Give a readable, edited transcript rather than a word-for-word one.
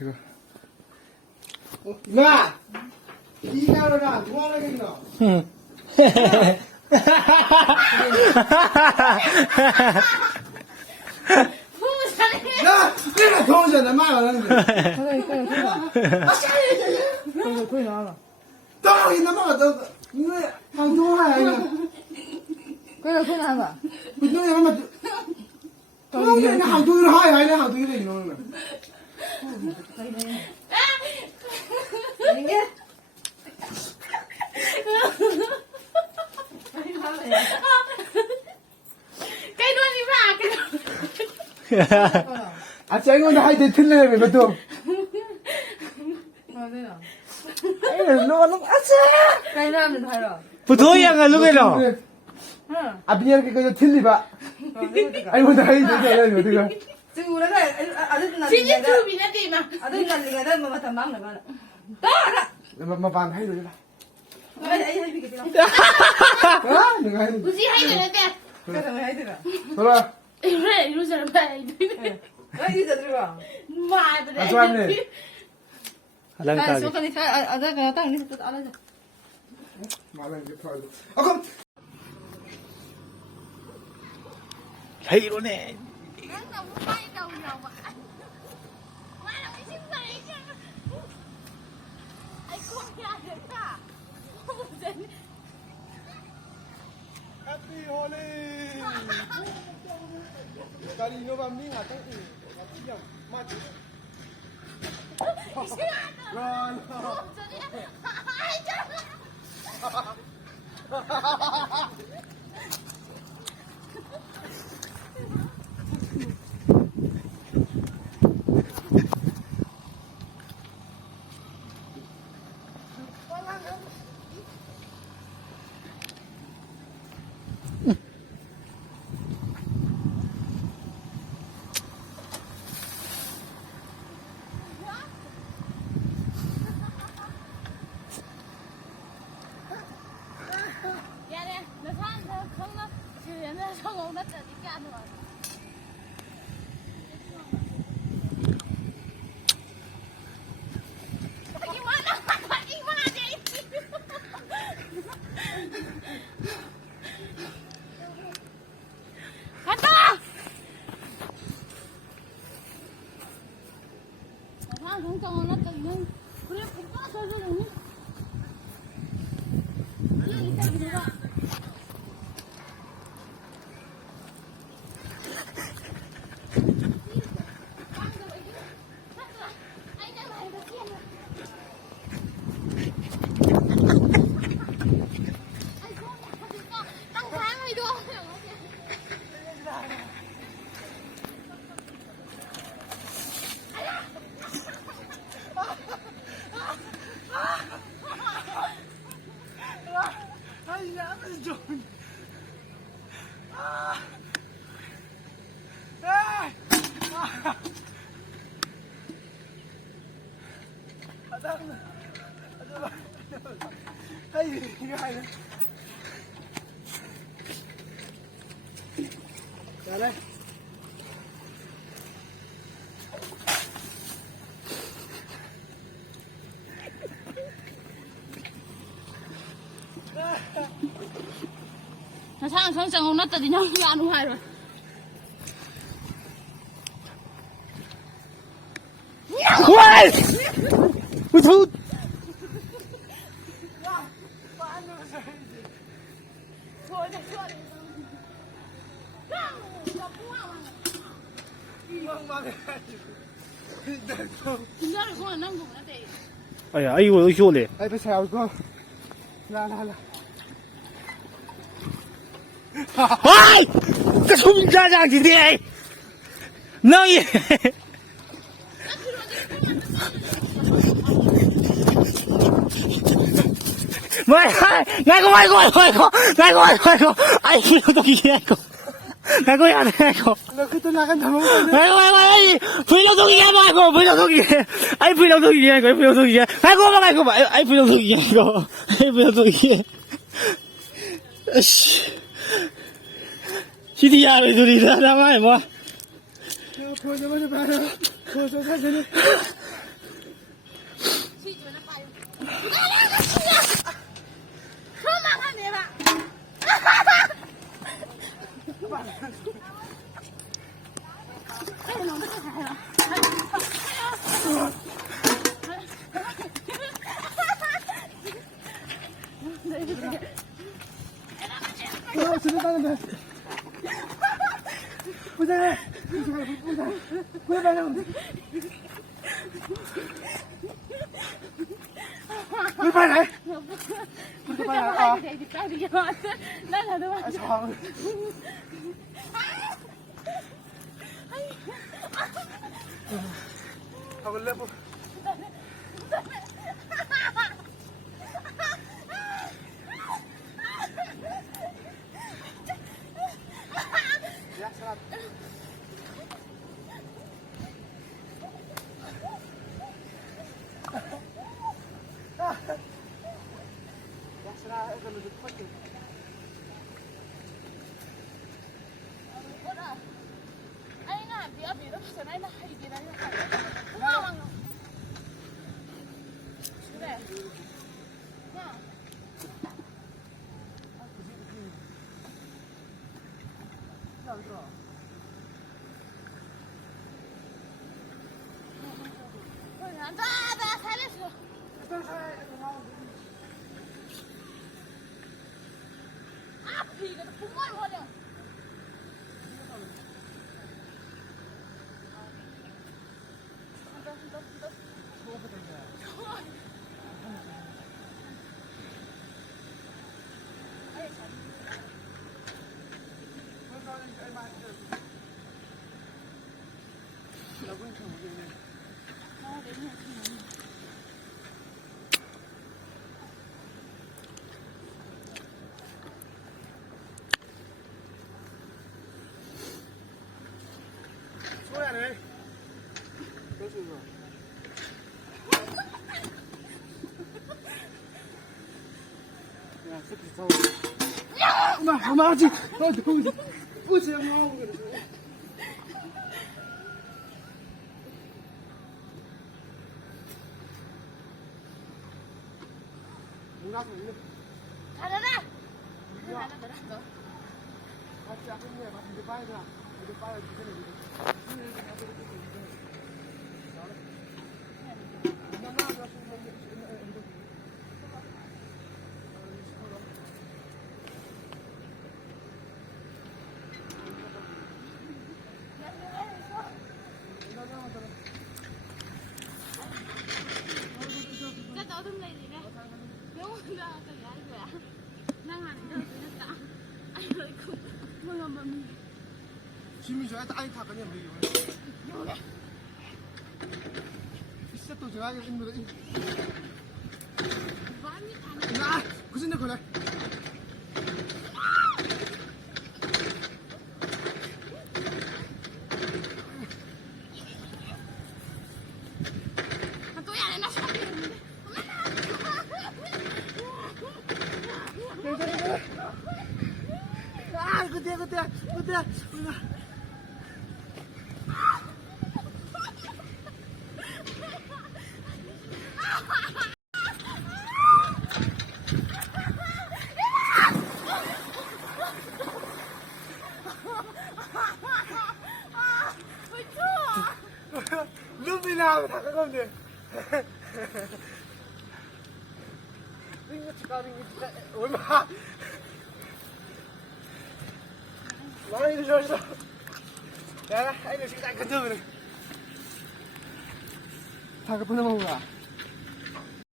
이거. 마! 이가로나 도와내겠나? 응. 야! 내가 도와줬나? 말하는데. 거기 나와라. 또 있나 봐. 너 왜? 방송하야 거기 나와봐. 너희 한번 너희는 한국인을 하야 아니야 한국인을 이러는 이게 cây đuôi đi vào cái 아 쨍은데 하이데 틀리네 그것도 nó 아싸 cái nào mình thay rồi. 부도이양아 누구로? 아 비냥 그거 틀리 봐 아니 뭐 하이데 틀리네 어디가 지금 우리가 아들 날 chị như chưa bị nó đi mà 아들 날 리가 뭐 다 막나 봐. 다. 마반 하이데 봐 아이 비게 돼. 아 내가 하이데 cái gì hay vậy nè 그래서 왜 해드려? 돌아 이래 이러지 말 아 이제 들어가. mà 아 좋았네 아 알랑까지. 소간이 아들 딱 이제 또 알아줘. 말은 이제 풀어줘 아 그럼 이러네. nó muốn bay đầu nhiều mà mà nó mới xin giấy chứ anh không nhà được cả 해피 홀리 다리 이노바 밍아 땡이 그냥 맞지 런 ai chứ dạ nè nó không nó thì nó không ngon đất là đi can rồi không cho nó tự nhiên 그래 뽑아서 주니 아니 이따 들어가 아니 나는 좀 아이 이거 아니야 잘해 nó sang không sang nó tự nhiên nó ăn hoài rồi 와이! 우투! 진짜로 그거 안 남고 그래 아야, 아이고, 여기 오래. 아이 배 세우고 라라라 와이! 그 손자장지대! 너희! 말고! 아이, 불러독이게, 아이고. 말고 해야 돼, 아이고. 너 그때 나간다 먹어 아이고, 불러독이게, 말고, 불러독이게. 아이, 불러독이게, 아이고, 불러독이게. 아이, 불러독이게, 아이고. 아이, 불러독이게. 아씨. 시디야, 왜 둘이 다 나와, 뭐. 보자마자 봐라 보자 사진을 那发音。不干那个事情，说嘛看你吧。哎，弄得太嗨了。我随便搬个不在，不要搬上去。不搬来，不搬来啊！那他都太长了。好个乐不。出来嘞！都是个。我妈去，不行啊！我跟你说。你拿什么？看着呢。把家给你，把你的摆上，你的摆在这里。김이 줘야 땅이 다 그냥 먹이고. 진짜 또 제가 인물을. 나 무슨 일 그래? 아, 그때. 눈이나 다 그건데. 이거 진짜 얼마? 많이 드셨어. 야, 아이들 식당 근처에. 다 그분을 먹어라.